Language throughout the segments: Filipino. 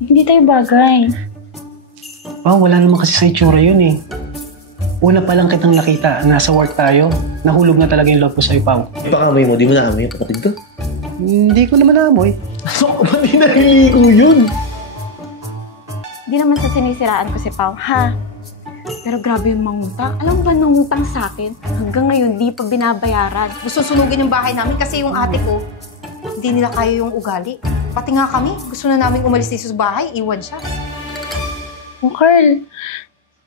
Hindi tayo bagay. Wala naman kasi sa itsura yun eh. Una pa lang kitang nakita, nasa work tayo. Nahulog na talaga yung love ko sa'yo, Pao. Baka amoy mo, di mo na-amoy yung kapatid ko? Hindi ko naman naamoy. So, ba't di naliligo yun? Hindi naman sa sinisiraan ko si Pao, ha? Pero grabe yung mangutang. Alam mo ba nangutang sa akin? Hanggang ngayon, di pa binabayaran. Gusto sunugin yung bahay namin kasi yung ate ko, hindi nila kaya yung ugali. Pati nga kami, gusto na namin umalis dito sa bahay, iwan siya. Oh, Carl,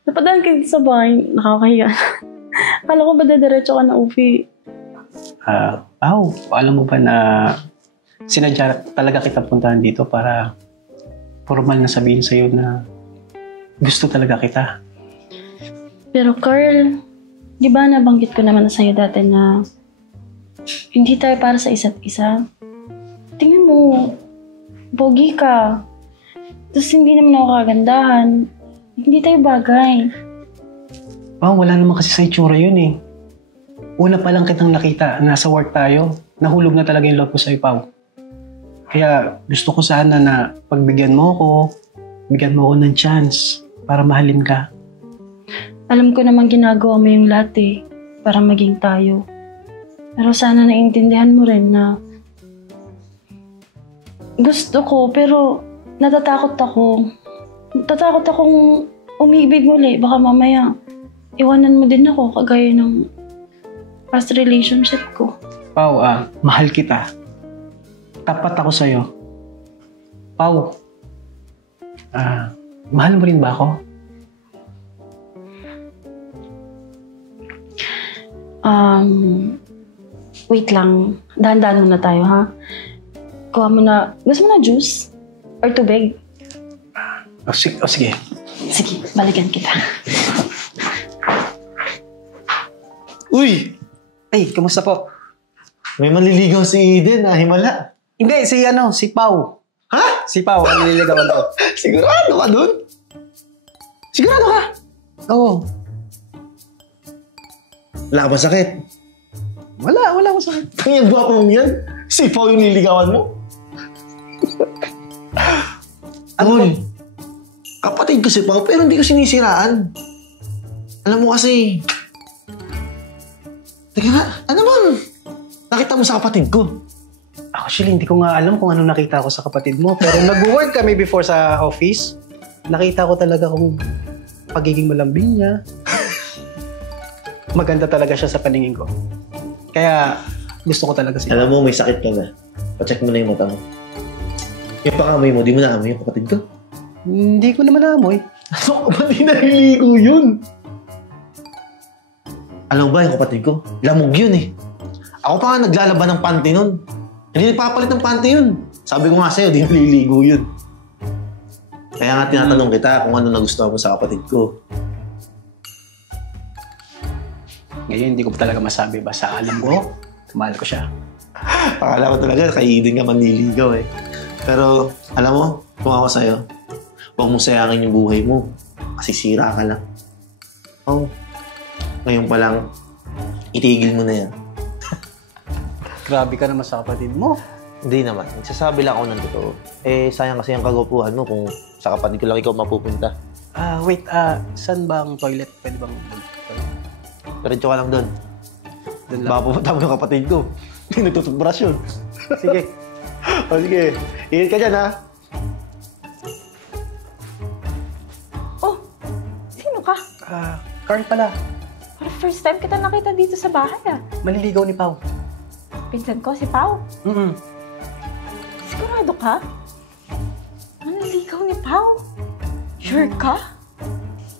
napadaan ka dito sa bahay. Nakakahiya. Akala ko ba dadiretso ka na uwi? Pao, alam mo ba na sinadya talaga kita puntahan dito para formal na sabihin sa'yo na gusto talaga kita. Pero Carl, di ba nabanggit ko naman sa'yo dati na hindi tayo para sa isa't isa? Tingnan mo, pogi ka. Tapos hindi naman ako kagandahan. Hindi tayo bagay. Wala naman kasi sa itsura yun eh. Una pa lang kitang nakita, nasa work tayo. Nahulog na talaga yung love ko sa'yo, Pao. Kaya gusto ko sana na pagbigyan mo ako ng chance para mahalin ka. Alam ko namang ginagawa mo yung lahat eh, para maging tayo. Pero sana naiintindihan mo rin na gusto ko, pero natatakot ako. Natatakot akong umibig uli. Baka mamaya iwanan mo din ako kagaya ng past relationship ko. Pao, mahal kita. Tapat ako sa'yo. Pao, mahal mo rin ba ako? Wait lang. Dahan-dahan muna tayo, ha? Kuha mo na... Gusto mo na juice? Or tubig? Sige. Sige, balikan kita. Uy! Ay, kamusta po? May maliligaw si Eden, himala. Hindi, si Pao. Ha? Si Pao, ang nililigawan ko. Sigurado ka dun? Sigurado ka? Oo. Wala ka ba sakit? Wala ko sakit. Kanyang gwapo mong yan? Si Pao yung nililigawan mo? Tol, kapatid ko si Pao pero hindi ko sinisiraan. Alam mo kasi... Teka nga, ano bang nakita mo sa kapatid ko? Actually, hindi ko nga alam kung ano nakita ko sa kapatid mo. Pero nag-work kami before sa office. Nakita ko talaga kung pagiging malambing niya. Maganda talaga siya sa paningin ko. Kaya gusto ko talaga siya. Alam mo, may sakit ka na. Pa-check mo na yung mata mo. Yung pang-amoy mo, di mo na-amoy yung kapatid ko? Hindi ko naman naamoy. So, ba't di naliligo yun? Alam mo ba yung kapatid ko? Lamog yun eh. Ako pa nga naglalaban ng panty nun. Hindi nagpapalit ng panty yun. Sabi ko nga sa'yo, di naliligo yun. Kaya nga tinatanong kita kung ano nagustuhan mo sa kapatid ko. Ngayon, hindi ko talaga masabi. Basta alam ko, mahal ko siya. Akala ko talaga kay Eden ka manliligaw eh. Pero, alam mo, kung ako sa'yo, huwag mong sayangin yung buhay mo. Kasi sira ka lang. Oh, ngayon pa lang, itigil mo na yan. Grabe ka naman sa kapatid mo. Hindi naman. Nagsasabi lang ako ng totoo. Eh, sayang kasi ang kagwapuhan mo kung sa kapatid ko lang ikaw mapupunta. Wait, saan ba ang toilet? Pwede bang toilet? Diretso ka lang doon. Doon lang. Baka pupunta mo yung kapatid ko. Hindi nagtututbrush yun. Sige. O sige, ingat ka dyan ha. Oh, sino ka? Carl pala. Para first time kita nakita dito sa bahay, ah. Maliligaw ni Pao. Pinsan ko, si Pao. Sigurado ka? Manliligaw ni Pao? Sure ka?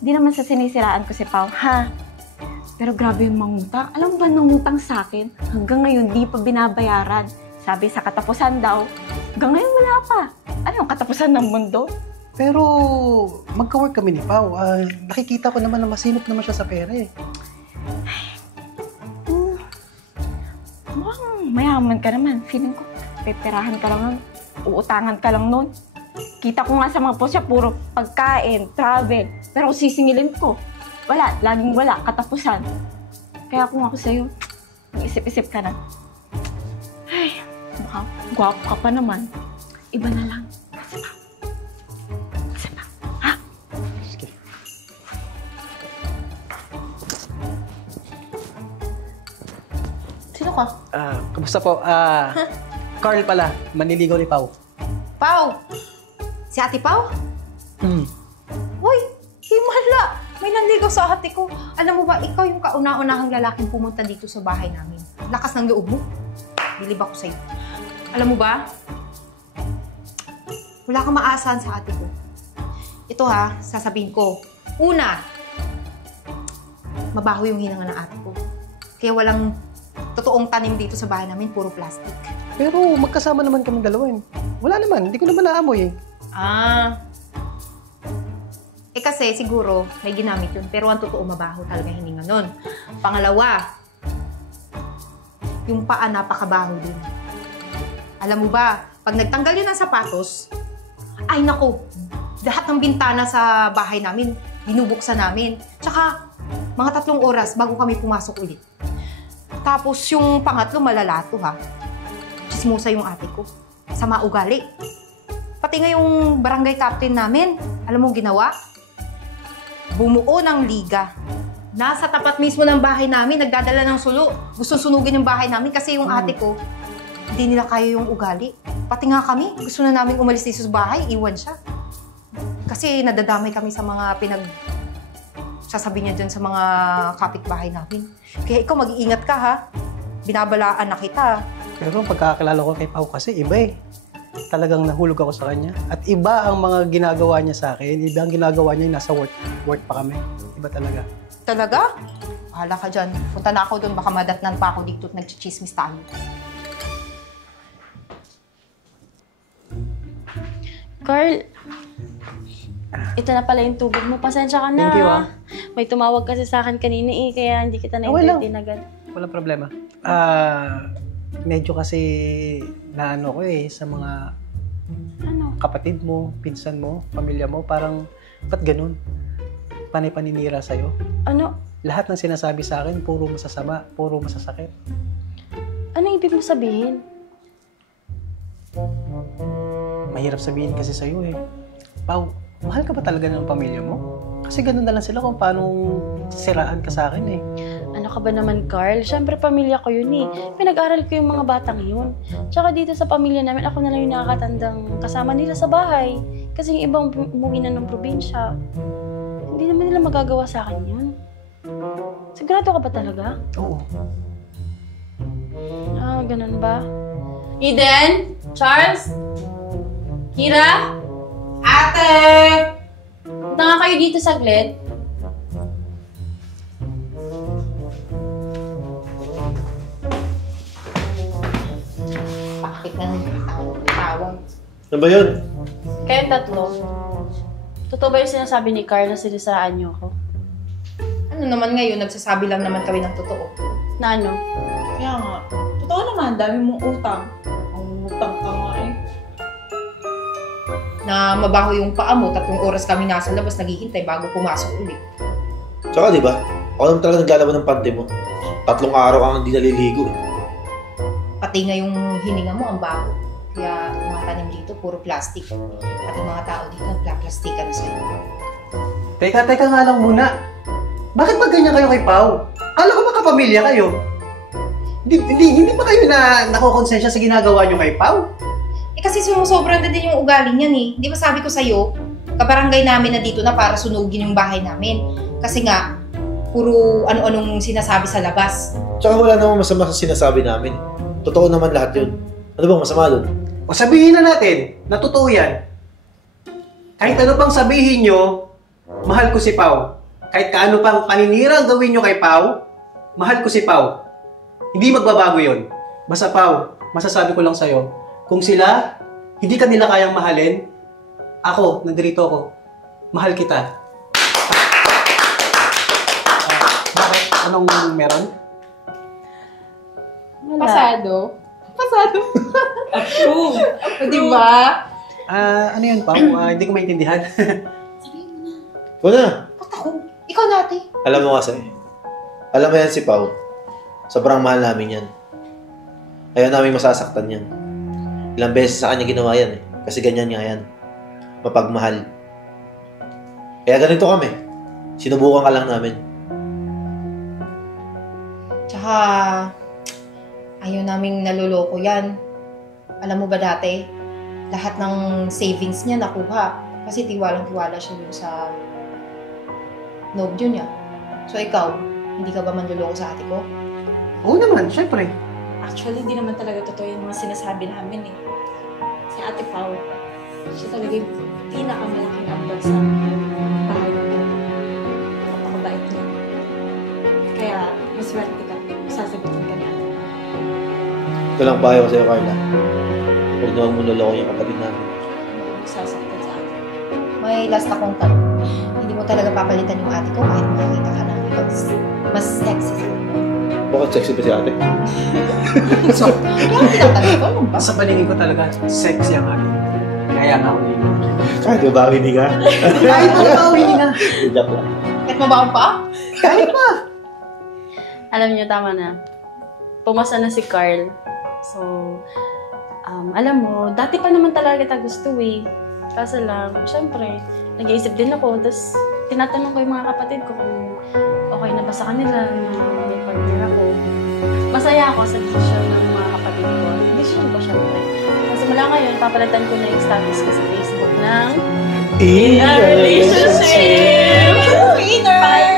Di naman sa sinisiraan ko si Pao, ha? Pero grabe yung mangutang. Alam mo ba nangutang sa akin? Hanggang ngayon, di pa binabayaran. Sabi sa katapusan daw, hanggang ngayon wala pa. Ano yung katapusan ng mundo? Pero magka-work kami ni Pao. Nakikita ko naman na masinop naman siya sa pera eh. Mukhang mayaman ka naman. Feeling ko, peperahan ka lang nun. Uutangan ka lang nun. Kita ko nga sa mga post siya, puro pagkain, travel. Pero sisingilin ko. Wala, laging wala, katapusan. Kaya kung ako sa'yo, mag-isip-isip ka na. Ay, baka gwapo ka pa naman. Iba na lang. ka? Kamusta po? Carl pala, manliligaw ni Pao. Pao! Si Ate Pao? Uy, himala! May nanligaw sa ate ko. Alam mo ba, ikaw yung kauna-unahang lalaking pumunta dito sa bahay namin. Lakas ng loob mo. Bilib ako sa'yo. Alam mo ba, wala kang maasahan sa ate ko. Ito ha, sasabihin ko. Una, mabaho yung hinanga ng ate ko. Kaya walang totoong tanim dito sa bahay namin, puro plastic. Pero magkasama naman kami dalawa eh. Wala naman, hindi ko naman naamoy eh. Kasi siguro may ginamit yun, pero ang totoo mabaho talaga hininga nun. Pangalawa, yung paa napakabaho din. Alam mo ba, pag nagtanggal yun ng sapatos, ay nako, lahat ng bintana sa bahay namin, binubuksan namin. Tsaka, mga 3 oras bago kami pumasok ulit. Tapos yung pangatlo, malalato ha. Chismosa yung ate ko. Sama ugali. Pati nga yung barangay captain namin, alam mo ginawa? Bumuo ng liga. Nasa tapat mismo ng bahay namin, nagdadala ng sulo. Gusto sunugin yung bahay namin kasi yung ate ko, hindi nila kaya yung ugali. Pati nga kami, gusto na namin umalis dito sa bahay, iwan siya. Kasi nadadamay kami sa mga sasabi niya dyan sa mga kapitbahay namin. Kaya ikaw mag-iingat ka ha. Binabalaan na kita. Pero ang pagkakakilala ko kay Pao kasi iba eh. Talagang nahulog ako sa kanya. At iba ang mga ginagawa niya sa akin. Iba ang ginagawa niya yung nasa work pa kami. Iba talaga. Talaga? Bahala ka dyan. Punta na ako doon, baka madatnan pa ako dito at nagchichismis tayo. Carl, ito na pala yung tubig mo. Pasensya ka na. Thank you, May tumawag kasi sa akin kanina eh, kaya hindi kita na-entertain agad. Walang problema. Medyo kasi naano ko eh sa mga kapatid mo, pinsan mo, pamilya mo. Parang, ba't ganun? Panay paninira sa'yo. Ano? Lahat ng sinasabi sa akin, puro masasama, puro masasakit. Ano ibig mo sabihin? Mahirap sabihin kasi sa'yo eh. Pao, mahal ka ba talaga ng pamilya mo? Kasi ganun na lang sila kung paano siraan ka sa akin eh. Ano ka ba naman, Carl? Siyempre, pamilya ko yun eh. Pinag-aral ko yung mga batang yun. Tsaka dito sa pamilya namin, ako na lang yung nakakatandang kasama nila sa bahay. Kasi yung ibang umuwi na ng probinsya. Hindi naman nila magagawa sa akin yun. Sigurado ka ba talaga? Oo. Ganun ba? Eden? Charles? Kira? Ate! Punta nga kayo dito saglit. Bakit na tawag? Ano ba yun? Kayong tatlo. Totoo ba yung sinasabi ni Carl na sinisiraan niyo ako? Ano naman ngayon, nagsasabi lang naman kami ng totoo. Na ano? Kaya nga, totoo naman, dami mong utang. Ang utang ka nga eh. Na mabaho yung paa mo, 3 oras kami nasa labas naghihintay bago pumasok ulit. Tsaka diba, ako naman talaga naglalaban ng pante mo. 3 araw kang hindi naliligo eh. Pati nga yung hininga mo, ang baho. Kaya mga tanim dito, puro plastic. At yung mga tao dito, nagplaplastikan na sa'yo. Teka nga lang muna. Bakit ba ganyan kayo kay Pao? Kala ko ba kapamilya kayo? Hindi ba kayo nakokonsensya sa ginagawa niyo kay Pao? Kasi sumusobra na din yung ugali niyan eh. Di ba sabi ko sa'yo, kabarangay namin na dito na para sunugin yung bahay namin. Kasi nga, puro ano-anong sinasabi sa labas. Tsaka wala namang masama sa sinasabi namin. Totoo naman lahat yun. Ano bang masama doon? O sabihin na natin, na totoo yan. Kahit ano pang sabihin nyo, mahal ko si Pao. Kahit kaano pang paninira ang gawin nyo kay Pao, mahal ko si Pao. Hindi magbabago yon. Basta Pao, masasabi ko lang sa'yo, kung sila, hindi ka nila kayang mahalin, ako, nandito ako, mahal kita. Bakit? Anong meron? Wala. Pasado? True. Di ba? Ano yun, Pao? Hindi ko maintindihan. Wala. Ba't ako? Ikaw dati. Alam mo kasi, alam mo yan si Pao. Sobrang mahal namin yan. Ayaw namin masasaktan yan. Ilang beses sa kanya ginawa yan eh. Kasi ganyan nga yan. Mapagmahal. Kaya ganito kami. Sinubukan ka lang namin. Tsaka, Ayaw naming naloloko yan. Alam mo ba dati, lahat ng savings niya nakuha kasi tiwalang-tiwala siya dun sa nobyo niya. So ikaw, hindi ka ba manloloko sa ate ko? Oo naman, syempre. Actually, di naman talaga totoo yung mga sinasabi namin eh. Si Ate Pao, siya talaga yung pinakamalaking ambag sa bahay nito. Napakabait niya. Kaya, maswerte ka. Sasagutin ka niya. Ito lang payo ko sa'yo, Carla. Huwag na huwag mo naloko yung kapatid namin. Sasaktan sa akin. May last akong tanong. Hindi mo talaga papalitan yung ate ko kahit makikita ka ng ibang mas sexy sa Bakit sexy pa si ate? So, kaya tinatanong ko, ano ba? Sa paningin ko talaga, sexy ang akin. Kaya nga ako nila. Kahit mabawi ni ka. Kahit matawin na. Joke lang. Kahit mabaho pa? Kahit pa. Alam niyo, tama na. Pumasa na si Carl. So, alam mo, dati pa naman talaga kita gusto eh. Kaso lang, syempre, nag-iisip din ako. Tapos, tinatanong ko yung mga kapatid ko kung okay na ba sa kanila na may partner ako. Masaya ako sa decision ng mga kapatid ko. Decision ko, syempre. Kasi mula ngayon, papalitan ko na yung status ko sa Facebook ng In a relationship! Winner!